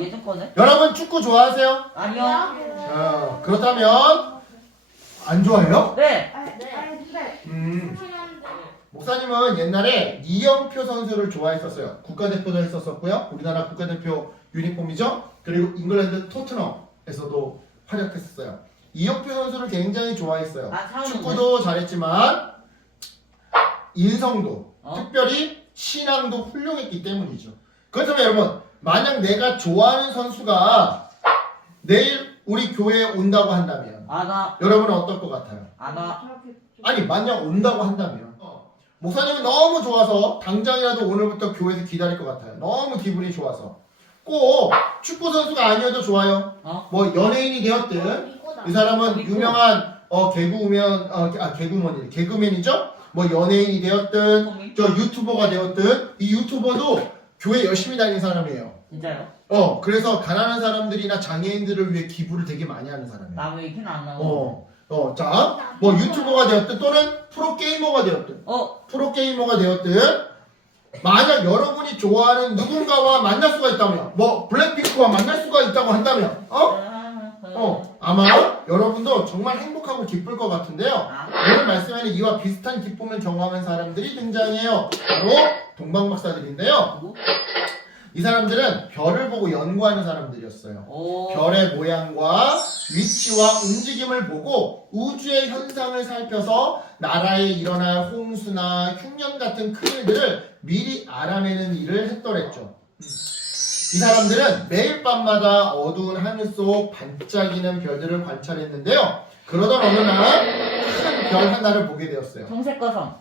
예전 거네? 여러분 축구 좋아하세요? 아니요. 그렇다면 안 좋아해요? 네. 목사님은 옛날에 이영표 선수를 좋아했었어요. 국가대표도 했었고요. 우리나라 국가대표 유니폼이죠. 그리고 잉글랜드 토트넘에서도 활약했었어요. 이영표 선수를 굉장히 좋아했어요. 축구도 잘했지만 인성도 특별히 신앙도 훌륭했기 때문이죠. 그렇다면 여러분, 만약 내가 좋아하는 선수가 내일 우리 교회에 온다고 한다면 안 와. 여러분은 어떨 것 같아요? 안 와. 아니 만약 온다고 한다면 목사님은 너무 좋아서 당장이라도 오늘부터 교회에서 기다릴 것 같아요. 너무 기분이 좋아서. 꼭 축구 선수가 아니어도 좋아요. 뭐 연예인이 되었든 이 사람은 유명한 개그맨이죠. 뭐 연예인이 되었든 저 유튜버가 되었든 이 유튜버도 교회 열심히 다니는 사람이에요. 진짜요? 그래서 가난한 사람들이나 장애인들을 위해 기부를 되게 많이 하는 사람이에요. 나 왜 이렇게 안 나와? 자, 뭐 유튜버가 되었든 또는 프로게이머가 되었든 만약 여러분이 좋아하는 누군가와 만날 수가 있다면 뭐 블랙핑크와 만날 수가 있다고 한다면 아마 여러분도 정말 행복하고 기쁠 것 같은데요. 오늘 말씀에는 이와 비슷한 기쁨을 경험한 사람들이 등장해요. 바로 동방박사들인데요. 이 사람들은 별을 보고 연구하는 사람들이었어요. 별의 모양과 위치와 움직임을 보고 우주의 현상을 살펴서 나라에 일어날 홍수나 흉년 같은 큰일들을 미리 알아내는 일을 했더랬죠. 이 사람들은 매일 밤마다 어두운 하늘 속 반짝이는 별들을 관찰했는데요. 그러던 어느 날 큰 별 하나를 보게 되었어요. 동색거성.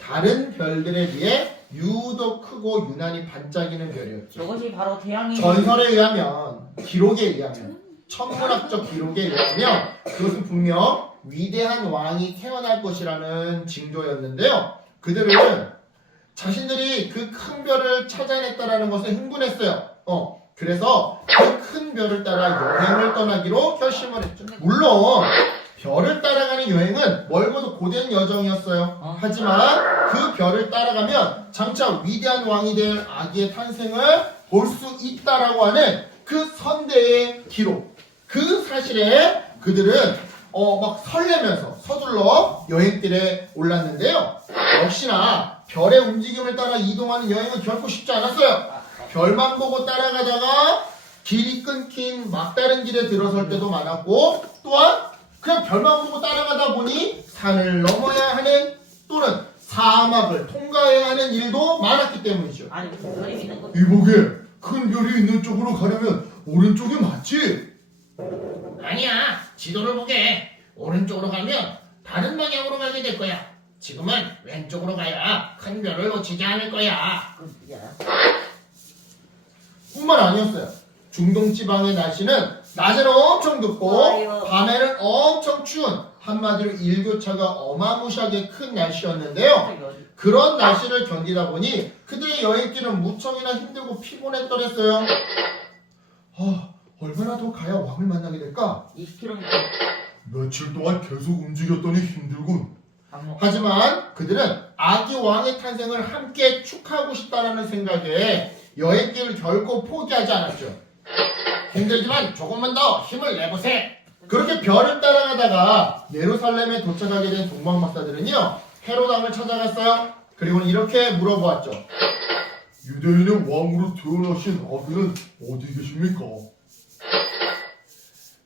다른 별들에 비해 유독 크고 유난히 반짝이는 별이었죠. 저것이 바로 태양이. 전설에 의하면, 기록에 의하면, 천문학적 기록에 의하면 그것은 분명 위대한 왕이 태어날 것이라는 징조였는데요. 그들은 자신들이 그 큰 별을 찾아냈다라는 것에 흥분했어요. 그래서 그 큰 별을 따라 여행을 떠나기로 결심을 했죠. 물론 별을 따라가는 여행은 멀고도 고된 여정이었어요. 하지만 그 별을 따라가면 장차 위대한 왕이 될 아기의 탄생을 볼 수 있다라고 하는 그 선대의 기록, 그 사실에 그들은 막 설레면서 서둘러 여행길에 올랐는데요. 역시나 별의 움직임을 따라 이동하는 여행은 결코 쉽지 않았어요. 별만 보고 따라가다가 길이 끊긴 막다른 길에 들어설 때도 많았고, 또한 그냥 별만 보고 따라가다 보니 산을 넘어야 하는 또는 사막을 통과해야 하는 일도 많았기 때문이죠. 아니 무슨 별이 있는 거? 이보게, 큰 별이 있는 쪽으로 가려면 오른쪽이 맞지? 아니야. 지도를 보게. 오른쪽으로 가면 다른 방향으로 가게 될 거야. 지금은 왼쪽으로 가야 큰 별을 놓치지 않을 거야. 뿐만 아니었어요. 중동 지방의 날씨는 낮에는 엄청 덥고 밤에는 엄청 추운, 한마디로 일교차가 어마무시하게 큰 날씨였는데요. 그런 날씨를 견디다 보니 그들의 여행길은 무척이나 힘들고 피곤했더랬어요. 얼마나 더 가야 왕을 만나게 될까? 20km. 며칠 동안 계속 움직였더니 힘들군. 하지만 그들은 아기 왕의 탄생을 함께 축하하고 싶다라는 생각에 여행길을 결코 포기하지 않았죠. 힘들지만 조금만 더 힘을 내보세. 그렇게 별을 따라가다가 예루살렘에 도착하게 된 동방박사들은요, 헤롯 왕을 찾아갔어요. 그리고는 이렇게 물어보았죠. 유대인의 왕으로 태어나신 아기는 어디 계십니까?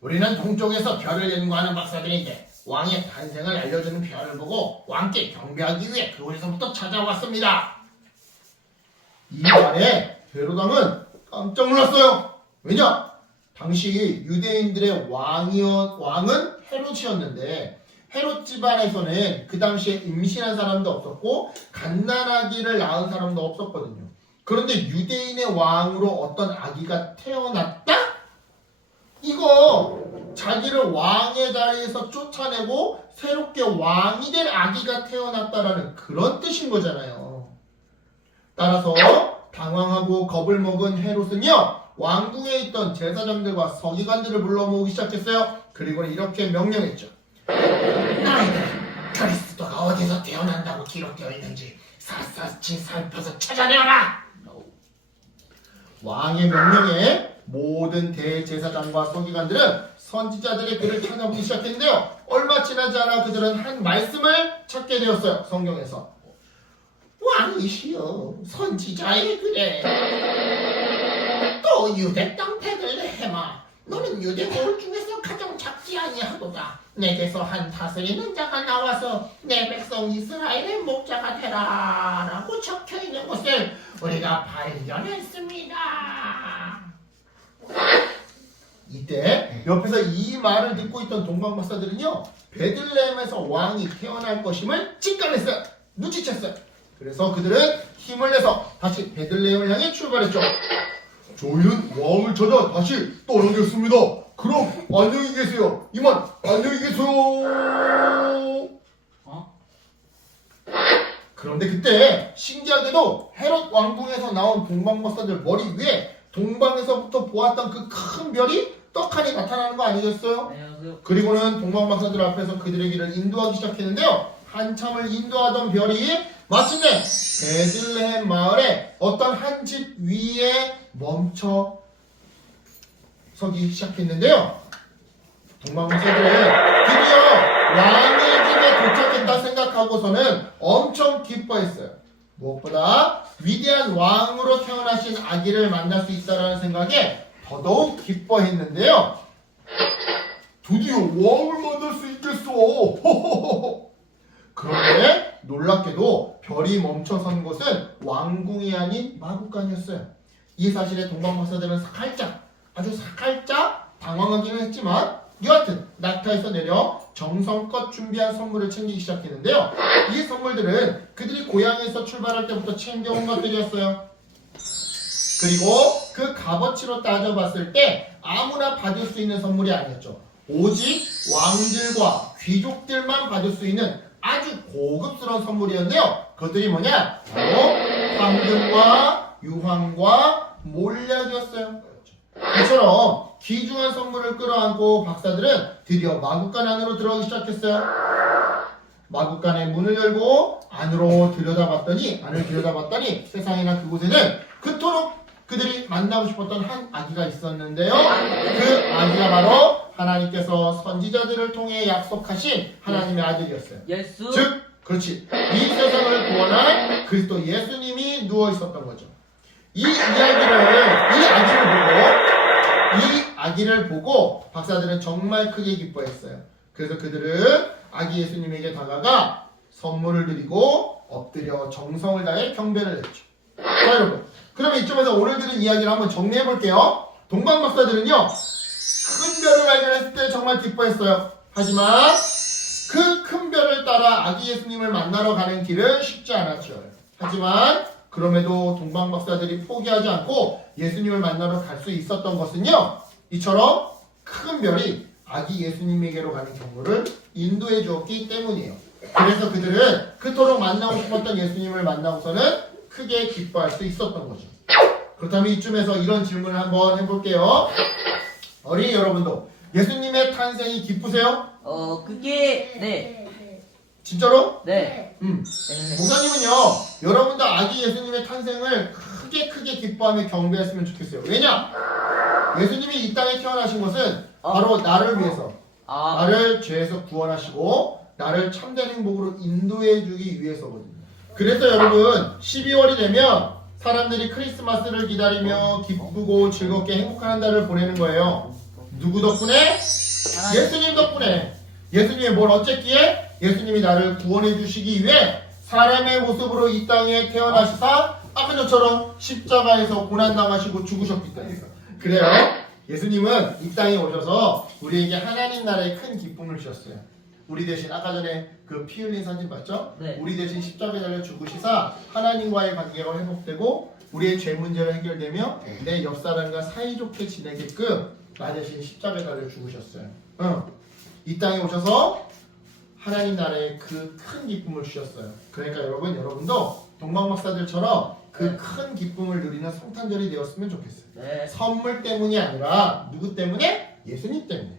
우리는 동쪽에서 별을 연구하는 박사들인데 왕의 탄생을 알려주는 별을 보고 왕께 경배하기 위해 그곳에서부터 찾아왔습니다. 이 말에 헤롯 왕은 깜짝 놀랐어요. 왜냐? 당시 유대인들의 왕은 헤롯이었는데 헤롯 집안에서는 그 당시에 임신한 사람도 없었고 갓난아기를 낳은 사람도 없었거든요. 그런데 유대인의 왕으로 어떤 아기가 태어났다? 이거 자기를 왕의 자리에서 쫓아내고 새롭게 왕이 될 아기가 태어났다라는 그런 뜻인 거잖아요. 따라서 당황하고 겁을 먹은 헤롯은요, 왕궁에 있던 제사장들과 서기관들을 불러 모으기 시작했어요. 그리고는 이렇게 명령했죠. 너희들 그리스도가 어디서 태어난다고 기록되어 있는지 샅샅이 살펴서 찾아내어라. 왕의 명령에 모든 대제사장과 서기관들은 선지자들의 글을 찾아보기 시작했는데요. 얼마 지나지 않아 그들은 한 말씀을 찾게 되었어요. 성경에서. 왕이시여, 선지자의 글에 또 유대 땅 베들레헴아, 너는 유대 고을 중에서 가장 작지 아니하도다. 내게서 한 다스리는 자가 나와서 내 백성 이스라엘의 목자가 되라 라고 적혀있는 것을 우리가 발견했습니다. 이때 옆에서 이 말을 듣고 있던 동방박사들은요, 베들레헴에서 왕이 태어날 것임을 직감했어요. 눈치챘어요. 그래서 그들은 힘을 내서 다시 베들레헴을 향해 출발했죠. 저희는 왕을 찾아 다시 떠나겠습니다. 그럼 안녕히 계세요. 이만 안녕히 계세요. 그런데 그때 신기하게도 헤롯 왕궁에서 나온 동방박사들 머리 위에 동방에서부터 보았던 그 큰 별이 떡하니 나타나는 거 아니겠어요? 안녕하세요. 그리고는 동방박사들 앞에서 그들의 길을 인도하기 시작했는데요. 한참을 인도하던 별이 마침내 베들레헴 마을에 어떤 한 집 위에 멈춰 서기 시작했는데요. 동방박사들은 드디어 왕의 집에 도착했다 생각하고서는 엄청 기뻐했어요. 무엇보다 위대한 왕으로 태어나신 아기를 만날 수 있다는 생각에 더더욱 기뻐했는데요. 드디어 왕을 만날 수 있겠어. 그런데 놀랍게도 별이 멈춰선 곳은 왕궁이 아닌 마국간이었어요. 이 사실에 동방박사들은 아주 살짝 당황하기는 했지만 여하튼 낙타에서 내려 정성껏 준비한 선물을 챙기기 시작했는데요. 이 선물들은 그들이 고향에서 출발할 때부터 챙겨온 것들이었어요. 그리고 그 값어치로 따져봤을 때 아무나 받을 수 있는 선물이 아니었죠. 오직 왕들과 귀족들만 받을 수 있는 아주 고급스러운 선물이었는데요. 그것들이 뭐냐? 바로 황금과 유황과 몰약이었어요. 이처럼 귀중한 선물을 끌어안고 박사들은 드디어 마국간 안으로 들어가기 시작했어요. 마국간의 문을 열고 안을 들여다봤더니 세상에나 그곳에는 그토록 그들이 만나고 싶었던 한 아기가 있었는데요. 그 아기가 바로 하나님께서 선지자들을 통해 약속하신 하나님의 아들이었어요. 예수. 즉, 그렇지. 이 세상을 구원할 그리스도 예수님이 누워 있었던 거죠. 이 아기를 보고 박사들은 정말 크게 기뻐했어요. 그래서 그들은 아기 예수님에게 다가가 선물을 드리고 엎드려 정성을 다해 경배를 했죠. 자, 여러분. 그러면 이쯤에서 오늘 들은 이야기를 한번 정리해 볼게요. 동방박사들은요, 큰 별을 발견했을 때 정말 기뻐했어요. 하지만 그 큰 별을 따라 아기 예수님을 만나러 가는 길은 쉽지 않았죠. 하지만 그럼에도 동방박사들이 포기하지 않고 예수님을 만나러 갈 수 있었던 것은요, 이처럼 큰 별이 아기 예수님에게로 가는 경로를 인도해 주었기 때문이에요. 그래서 그들은 그토록 만나고 싶었던 예수님을 만나고서는 크게 기뻐할 수 있었던 거죠. 그렇다면 이쯤에서 이런 질문을 한번 해볼게요. 어린이 여러분도 예수님의 탄생이 기쁘세요? 네. 진짜로? 네. 목사님은요, 여러분도 아기 예수님의 탄생을 크게 기뻐하며 경배했으면 좋겠어요. 왜냐? 예수님이 이 땅에 태어나신 것은 바로 나를 위해서, 나를 죄에서 구원하시고 나를 참된 행복으로 인도해 주기 위해서거든요. 그래서 여러분, 12월이 되면 사람들이 크리스마스를 기다리며 기쁘고 즐겁게 행복한 한 달을 보내는 거예요. 누구 덕분에? 예수님 덕분에. 예수님이 뭘 어쨌기에? 예수님이 나를 구원해 주시기 위해 사람의 모습으로 이 땅에 태어나시사 아까 저처럼 십자가에서 고난당하시고 죽으셨기 때문에. 그래요. 예수님은 이 땅에 오셔서 우리에게 하나님 나라의 큰 기쁨을 주셨어요. 우리 대신 아까 전에 그 피 흘린 사진 봤죠? 네. 우리 대신 십자가에 달려 죽으시사 하나님과의 관계가 회복되고 우리의 죄 문제가 해결되며 내 옆사람과 사이좋게 지내게끔 나 대신 십자가에 달려 죽으셨어요. 이 땅에 오셔서 하나님 나라의 그 큰 기쁨을 주셨어요. 그러니까 여러분도 동방박사들처럼 그 큰 기쁨을 누리는 성탄절이 되었으면 좋겠어요. 네. 선물 때문이 아니라 누구 때문에? 예수님 때문에.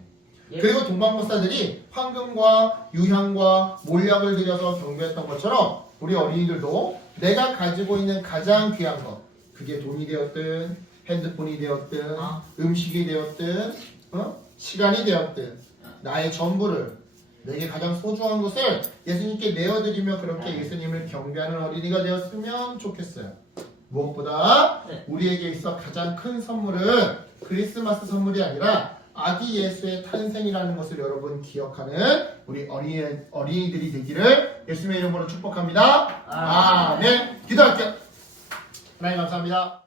그리고 동방박사들이 황금과 유향과 몰약을 들여서 경배했던 것처럼 우리 어린이들도 내가 가지고 있는 가장 귀한 것, 그게 돈이 되었든 핸드폰이 되었든 아. 음식이 되었든 시간이 되었든 나의 전부를 내게 가장 소중한 것을 예수님께 내어드리며 그렇게 예수님을 경배하는 어린이가 되었으면 좋겠어요. 무엇보다 네. 우리에게 있어 가장 큰 선물은 크리스마스 선물이 아니라 아기 예수의 탄생이라는 것을 여러분 기억하는 우리 어린이들이 되기를 예수님의 이름으로 축복합니다. 아멘. 기도할게요. 하나님 감사합니다.